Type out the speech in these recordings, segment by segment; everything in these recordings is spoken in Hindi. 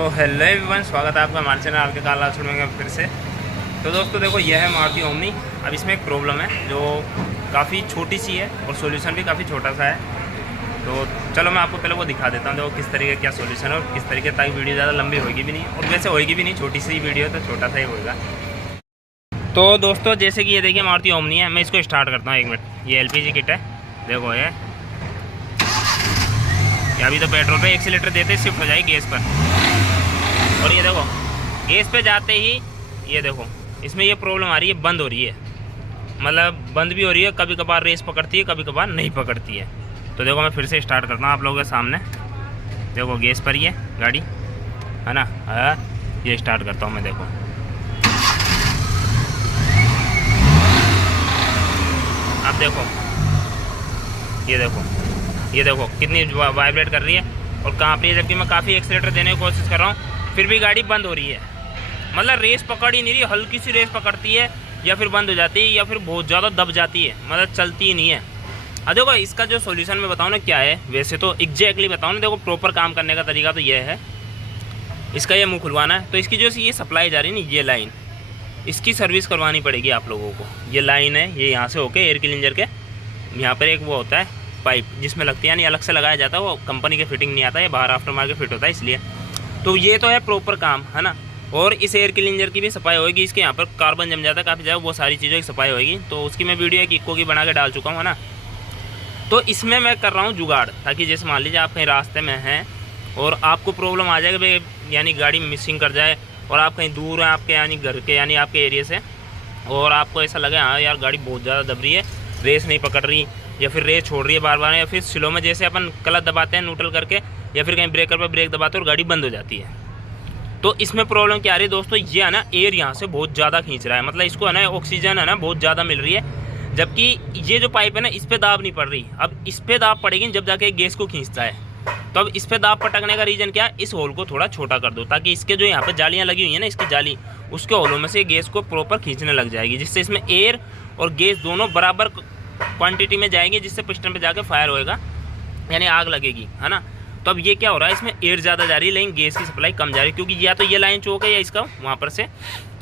तो हेलो एवरीवन, स्वागत है आपका हमारे चैनल आपके काला में फिर से। तो दोस्तों देखो, यह है मारुति ओमनी। अब इसमें एक प्रॉब्लम है जो काफ़ी छोटी सी है और सॉल्यूशन भी काफ़ी छोटा सा है। तो चलो मैं आपको पहले वो दिखा देता हूँ, देखो किस तरीके क्या सॉल्यूशन है और किस तरीके, ताकि वीडियो ज़्यादा लंबी होगी भी नहीं और वैसे होगी भी नहीं, छोटी सी वीडियो है तो छोटा सा ही होगा। तो दोस्तों जैसे कि ये देखिए मारुति ओमनी है, मैं इसको स्टार्ट करता हूँ 1 मिनट। ये LPG किट है, देखो ये अभी तो पेट्रोल पे एक्सीलेटर देते शिफ्ट हो जाएगी गैस पर। और ये देखो गैस पे जाते ही ये देखो इसमें ये प्रॉब्लम आ रही है, बंद हो रही है, मतलब बंद भी हो रही है, कभी कभार रेस पकड़ती है, कभी कभार नहीं पकड़ती है। तो देखो मैं फिर से स्टार्ट करता हूँ आप लोगों के सामने। देखो गैस पर ही है गाड़ी, है ना। ये स्टार्ट करता हूँ मैं, देखो अब देखो ये देखो कितनी वाइब्रेट कर रही है और कांप रही है, जबकि मैं काफ़ी एक्सीलेटर देने की कोशिश कर रहा हूँ, फिर भी गाड़ी बंद हो रही है। मतलब रेस पकड़ ही नहीं रही, हल्की सी रेस पकड़ती है या फिर बंद हो जाती है या फिर बहुत ज़्यादा दब जाती है, मतलब चलती ही नहीं है। अब देखो इसका जो सॉल्यूशन मैं बताऊँ ना क्या है, वैसे तो एग्जैक्टली बताऊँ ना, देखो प्रॉपर काम करने का तरीका तो यह है, इसका ये मुँह खुलवाना है। तो इसकी जो ये सप्लाई जा रही है ना, ये लाइन, इसकी सर्विस करवानी पड़ेगी आप लोगों को। ये लाइन है, ये यहाँ से होके एयर क्लीनर के यहाँ पर एक वो होता है पाइप जिसमें लगती है, यानी अलग से लगाया जाता है, वो कंपनी के फिटिंग नहीं आता है, बाहर आफ्टर मार्केट फिट होता है इसलिए। तो ये तो है प्रॉपर काम, है ना। और इस एयर क्लीनर की भी सफाई होगी, इसके यहाँ पर कार्बन जम जाता है काफ़ी ज़्यादा, वो सारी चीज़ों की सफाई होगी। तो उसकी मैं वीडियो एक इक्को की बना के डाल चुका हूँ, है ना। तो इसमें मैं कर रहा हूँ जुगाड़, ताकि जैसे मान लीजिए आप कहीं रास्ते में हैं और आपको प्रॉब्लम आ जाएगा भाई, यानी गाड़ी मिसिंग कर जाए और आप कहीं दूर हैं आपके यानी घर के यानी आपके एरिया से, और आपको ऐसा लगे हाँ यार गाड़ी बहुत ज़्यादा दब रही है, रेस नहीं पकड़ रही या फिर रेस छोड़ रही है बार बार, या फिर स्लो में जैसे अपन क्लच दबाते हैं न्यूट्रल करके, या फिर कहीं ब्रेकर पर ब्रेक दबाते हैं और गाड़ी बंद हो जाती है। तो इसमें प्रॉब्लम क्या आ रही है दोस्तों, ये है ना एयर यहाँ से बहुत ज़्यादा खींच रहा है, मतलब इसको है ना ऑक्सीजन है ना बहुत ज़्यादा मिल रही है, जबकि ये जो पाइप है ना इस पर दाब नहीं पड़ रही। अब इस पर दाब पड़ेगी जब जाके गैस को खींचता है। तो अब इस पर दाब पटकने का रीज़न क्या है, इस होल को थोड़ा छोटा कर दो, ताकि इसके जो यहाँ पर जालियाँ लगी हुई है ना, इसकी जाली, उसके होलों में से गैस को प्रॉपर खींचने लग जाएगी, जिससे इसमें एयर और गैस दोनों बराबर क्वांटिटी में जाएंगे, जिससे पिस्टन पे जाके फायर होएगा, यानी आग लगेगी, है ना। तो अब ये क्या हो रहा है, इसमें एयर ज़्यादा जा रही है लेकिन गैस की सप्लाई कम जा रही है, क्योंकि या तो ये लाइन चौक है या इसका वहाँ पर से,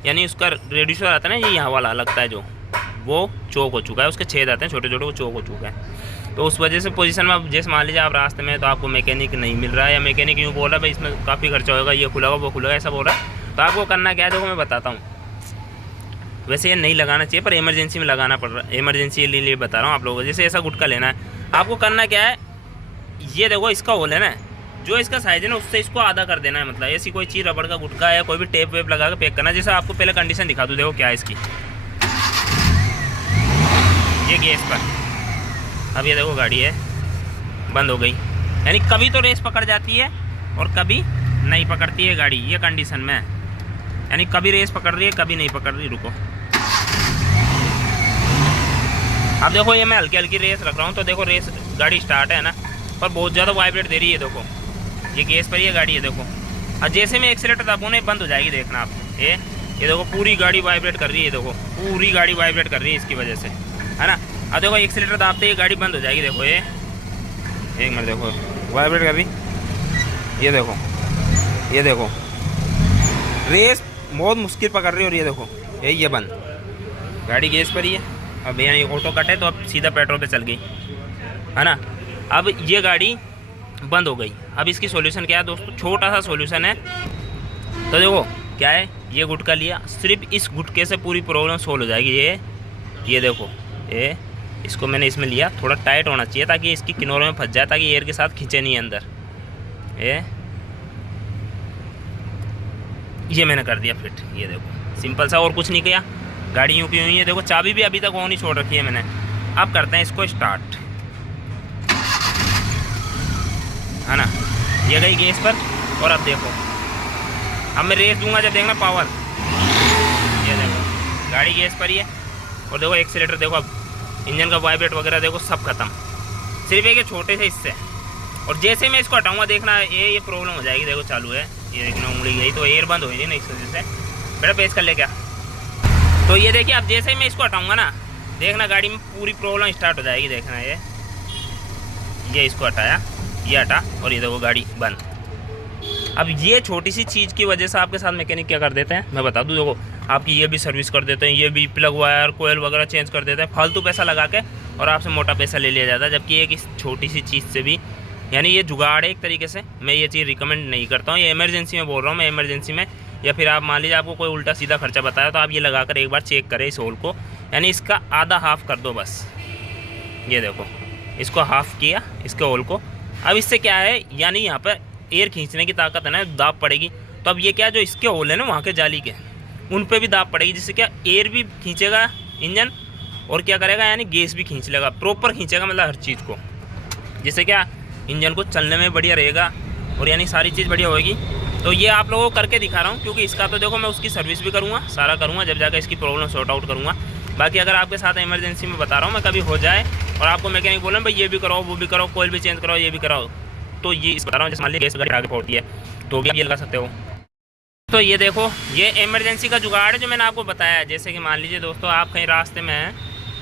यानी उसका रेड्यूसर आता है ना, ये यहाँ वाला लगता है जो, वो चौक हो चुका है, उसके छेद आते हैं छोटे छोटे, वो चौक हो चुका है। तो उस वजह से पोजीशन में अब जैसे मान लीजिए आप रास्ते में, तो आपको मैकेनिक नहीं मिल रहा है, या मैकेनिक यूँ बोल रहा है भाई इसमें काफ़ी खर्चा होगा, ये खुलेगा वो खुलेगा, ऐसा बोल रहा है। तो आपको करना क्या है, देखो मैं बताता हूँ। वैसे ये नहीं लगाना चाहिए, पर इमरजेंसी में लगाना पड़ रहा है, इमरजेंसी के लिए बता रहा हूँ आप लोगों को। जैसे ऐसा गुटका लेना है, आपको करना क्या है, ये देखो इसका होल है ना, जो इसका साइज है ना उससे इसको आधा कर देना है। मतलब ऐसी कोई चीज़ रबड़ का गुटका है, कोई भी टेप वेप लगा के पैक करना है। जैसे आपको पहले कंडीशन दिखा दूँ, देखो क्या है इसकी, ये गैस पर अब ये देखो गाड़ी है बंद हो गई, यानी कभी तो रेस पकड़ जाती है और कभी नहीं पकड़ती है गाड़ी, ये कंडीशन में, यानी कभी रेस पकड़ रही है कभी नहीं पकड़ रही। रुको अब देखो ये मैं हल्की हल्की रेस रख रहा हूँ, तो देखो रेस गाड़ी स्टार्ट है ना, पर बहुत ज़्यादा वाइब्रेट दे रही है। देखो ये गैस पर ही है गाड़ी है, देखो। और जैसे मैं एक्सीलेटर दबाऊँ ना बंद हो जाएगी, देखना आप, ये देखो पूरी गाड़ी वाइब्रेट कर रही है, देखो पूरी गाड़ी वाइब्रेट कर रही है इसकी वजह से, है ना। अब देखो एक्सीलेटर दबाते ही गाड़ी बंद हो जाएगी, देखो ये एक मिनट, देखो वाइब्रेट कर रही, ये देखो रेस बहुत मुश्किल पकड़ रही है, और ये देखो ये बंद, गाड़ी गैस पर ही है। अब यानी ऑटो कट है तो अब सीधा पेट्रोल पे चल गई, है ना। अब ये गाड़ी बंद हो गई। अब इसकी सॉल्यूशन क्या है दोस्तों, छोटा सा सॉल्यूशन है। तो देखो क्या है, ये गुटका लिया, सिर्फ इस गुटके से पूरी प्रॉब्लम सोल्व हो जाएगी। ये देखो ये इसको मैंने इसमें लिया, थोड़ा टाइट होना चाहिए ताकि इसकी किनारों में फंस जाए, ताकि एयर के साथ खींचे नहीं अंदर। ये मैंने कर दिया फिट, ये देखो सिंपल सा, और कुछ नहीं किया। गाड़ी यूँ की हुई है, देखो चाबी भी अभी तक ऑन ही छोड़ रखी है मैंने। अब करते हैं इसको स्टार्ट, है ना। ये गई गैस पर, और अब देखो अब मैं रेस दूंगा जब, देखना पावर, ये देखो गाड़ी गैस पर ही है, और देखो एक्सीलेटर देखो, अब इंजन का वाइब्रेट वगैरह देखो सब खत्म, सिर्फ एक छोटे से हिस्से। और जैसे मैं इसको हटाऊंगा देखना ये प्रॉब्लम हो जाएगी, देखो चालू है, ये देखना उंगली गई तो एयर बंद हो गई ना इस वजह से। बेटा पेश कर ले क्या, तो ये देखिए अब जैसे ही मैं इसको हटाऊंगा ना, देखना गाड़ी में पूरी प्रॉब्लम स्टार्ट हो जाएगी। देखना ये इसको हटाया, ये हटा, और ये देखो गाड़ी बंद। अब ये छोटी सी चीज़ की वजह से आपके साथ मैकेनिक क्या कर देते हैं मैं बता दूँ, देखो आपकी ये भी सर्विस कर देते हैं, ये भी प्लग वायर कोयल वगैरह चेंज कर देते हैं, फालतू पैसा लगा के और आपसे मोटा पैसा ले लिया जाता है। जबकि एक इस छोटी सी चीज़ से भी, यानी ये जुगाड़ है एक तरीके से, मैं ये चीज़ रिकमेंड नहीं करता हूँ। ये इमरजेंसी में बोल रहा हूँ मैं, इमरजेंसी में, या फिर आप मान लीजिए आपको कोई उल्टा सीधा खर्चा बताया तो आप ये लगा कर एक बार चेक करें इस होल को, यानी इसका आधा हाफ कर दो बस। ये देखो इसको हाफ किया इसके होल को। अब इससे क्या है, यानी यहाँ पर एयर खींचने की ताकत है ना, दाब पड़ेगी। तो अब ये क्या, जो इसके होल है ना वहाँ के जाली के, उन पे भी दाब पड़ेगी, जिससे क्या एयर भी खींचेगा इंजन और क्या करेगा, यानी गैस भी खींच लेगा, प्रॉपर खींचेगा मतलब हर चीज़ को, जिससे क्या इंजन को चलने में बढ़िया रहेगा और यानी सारी चीज़ बढ़िया होगी। तो ये आप लोगों को करके दिखा रहा हूँ, क्योंकि इसका तो देखो मैं उसकी सर्विस भी करूँगा, सारा करूँगा, जब जाकर इसकी प्रॉब्लम सॉर्ट आउट करूँगा। बाकी अगर आपके साथ इमरजेंसी में बता रहा हूँ मैं, कभी हो जाए और आपको मैकेनिक बोले भाई ये भी कराओ वो भी कराओ, कोयल भी चेंज कराओ, ये भी कराओ, तो ये इस बता रहा हूँ, जैसे मान लीजिए गैस गाड़ी आगे पहुँचती है तो भी आप ये लगा सकते हो। तो ये देखो ये इमरजेंसी का जुगाड़ है जो मैंने आपको बताया। जैसे कि मान लीजिए दोस्तों आप कहीं रास्ते में हैं,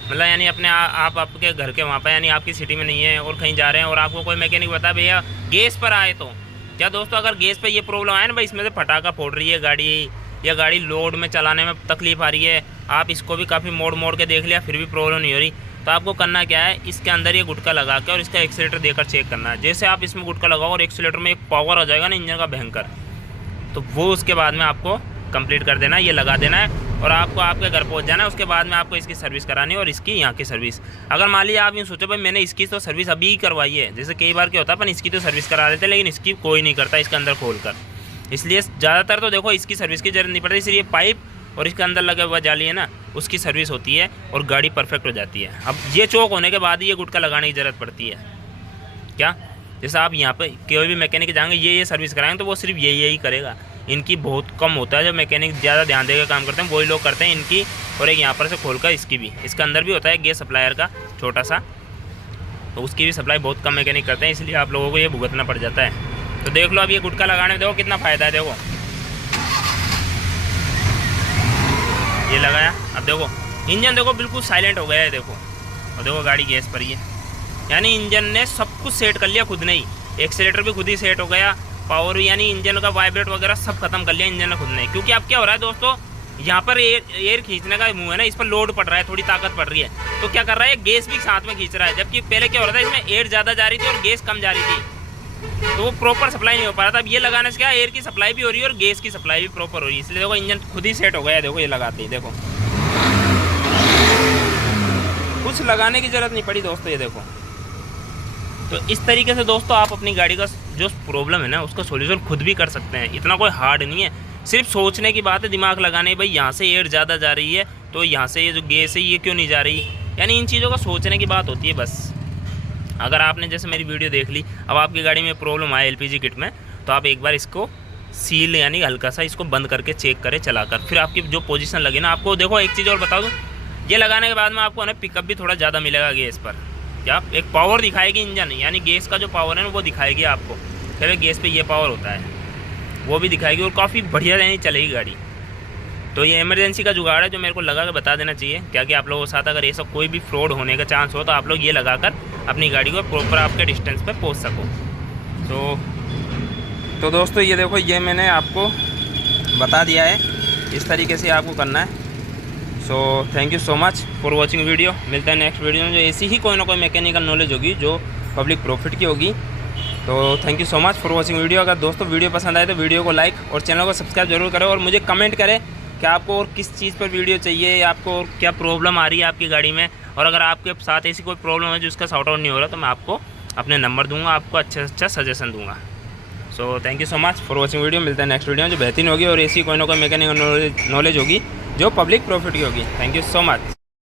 मतलब यानी अपने आप आपके घर के वहाँ पर, यानी आपकी सिटी में नहीं है और कहीं जा रहे हैं और आपको कोई मैकेनिक बता भैया गैस पर आए, तो क्या दोस्तों अगर गैस पे ये प्रॉब्लम आए ना भाई, इसमें से फटाका फोड़ रही है गाड़ी, या गाड़ी लोड में चलाने में तकलीफ आ रही है, आप इसको भी काफ़ी मोड़ के देख लिया फिर भी प्रॉब्लम नहीं हो रही, तो आपको करना क्या है, इसके अंदर ये गुटका लगा के और इसका एक्सीलेटर देकर चेक करना है। जैसे आप इसमें गुटका लगाओ और एक्सीलेटर में एक पावर आ जाएगा ना इंजन का भयंकर, तो वो उसके बाद में आपको कंप्लीट कर देना है, ये लगा देना है और आपको आपके घर पहुंच जाना है। उसके बाद में आपको इसकी सर्विस करानी है और इसकी यहाँ की सर्विस। अगर मान लीजिए आप यूँ सोचो भाई मैंने इसकी तो सर्विस अभी ही करवाई है, जैसे कई बार क्या होता है अपन इसकी तो सर्विस करा देते हैं लेकिन इसकी कोई नहीं करता इसके अंदर खोल कर, इसलिए ज़्यादातर तो देखो इसकी सर्विस की जरूरत नहीं पड़ती, सिर्फ ये पाइप और इसके अंदर लगा हुआ जाली है ना उसकी सर्विस होती है और गाड़ी परफेक्ट हो जाती है। अब ये चौक होने के बाद ही ये गुटका लगाने की ज़रूरत पड़ती है क्या, जैसे आप यहाँ पे कोई भी मैकेनिक जाएंगे ये सर्विस कराएंगे तो वो सिर्फ यही करेगा। इनकी बहुत कम होता है, जो मैकेनिक ज़्यादा ध्यान देकर काम करते हैं वही लोग करते हैं इनकी। और एक यहाँ पर से खोलकर इसकी भी, इसके अंदर भी होता है गैस सप्लायर का छोटा सा, तो उसकी भी सप्लाई बहुत कम मैकेनिक करते हैं, इसलिए आप लोगों को ये भुगतना पड़ जाता है। तो देख लो अब ये गुटका लगाने में देखो कितना फ़ायदा है, देखो ये लगाया, अब देखो इंजन देखो बिल्कुल साइलेंट हो गया है, देखो और देखो गाड़ी गैस पर ही है, यानी इंजन ने सब कुछ सेट कर लिया खुद ने ही, एक्सीलेटर भी खुद ही सेट हो गया, पावर यानी इंजन का वाइब्रेट वगैरह सब खत्म कर लिया इंजन ने खुद ने। क्योंकि अब क्या हो रहा है दोस्तों, यहाँ पर एयर खींचने का मुंह है ना, इस पर लोड पड़ रहा है, थोड़ी ताकत पड़ रही है, तो क्या कर रहा है गैस भी साथ में खींच रहा है। जबकि पहले क्या हो रहा था इसमें एयर ज़्यादा जा रही थी और गैस कम जा रही थी, तो वो प्रॉपर सप्लाई नहीं हो पा रहा था। अब ये लगाने से क्या एयर की सप्लाई भी हो रही है और गैस की सप्लाई भी प्रॉपर हो रही है, इसलिए देखो इंजन खुद ही सेट हो गया है। देखो ये लगाते ही देखो कुछ लगाने की ज़रूरत नहीं पड़ी दोस्तों, ये देखो। तो इस तरीके से दोस्तों आप अपनी गाड़ी का जो प्रॉब्लम है ना उसका सॉल्यूशन खुद भी कर सकते हैं, इतना कोई हार्ड नहीं है, सिर्फ सोचने की बात है, दिमाग लगाने भाई यहाँ से एयर ज़्यादा जा रही है तो यहाँ से ये जो गैस है ये क्यों नहीं जा रही, यानी इन चीज़ों का सोचने की बात होती है बस। अगर आपने जैसे मेरी वीडियो देख ली, अब आपकी गाड़ी में प्रॉब्लम आए LPG किट में, तो आप एक बार इसको सील यानी हल्का सा इसको बंद करके चेक करें चलाकर, फिर आपकी जो पोजीशन लगे ना, आपको देखो एक चीज़ और बता दूँ, ये लगाने के बाद में आपको ना पिकअप भी थोड़ा ज़्यादा मिलेगा गैस पर, क्या एक पावर दिखाएगी इंजन, यानी गैस का जो पावर है ना वो दिखाएगी आपको, फिर गैस पे ये पावर होता है वो भी दिखाएगी और काफ़ी बढ़िया यानी चलेगी गाड़ी। तो ये इमरजेंसी का जुगाड़ है जो मेरे को लगा के बता देना चाहिए, क्या कि आप लोगों के साथ अगर ये सब कोई भी फ्रॉड होने का चांस हो तो आप लोग ये लगाकर अपनी गाड़ी को प्रॉपर आपके डिस्टेंस पे पहुंच सको। तो दोस्तों ये देखो ये मैंने आपको बता दिया है, इस तरीके से आपको करना है। So thank you so much for watching video. मिलता है नेक्स्ट वीडियो में जो ऐसी ही कोई ना कोई मैकेनिकल नॉलेज होगी जो पब्लिक प्रॉफिट की होगी। तो thank you so much for watching video. अगर दोस्तों वीडियो पसंद आए तो वीडियो को लाइक और चैनल को सब्सक्राइब जरूर करें और मुझे कमेंट करें कि आपको और किस चीज़ पर वीडियो चाहिए, आपको और क्या प्रॉब्लम आ रही है आपकी गाड़ी में, और अगर आपके साथ ऐसी कोई प्रॉब्लम है जिसका सॉर्ट आउट नहीं हो रहा तो मैं आपको अपने नंबर दूंगा, आपको अच्छा सजेशन दूंगा। So thank you so much for watching video. मिलता है नेक्स्ट वीडियो में जो बेहतरीन होगी और ऐसी कोई ना कोई मैकेनिकल नॉलेज होगी जो पब्लिक प्रॉफिट की होगी। Thank you so much.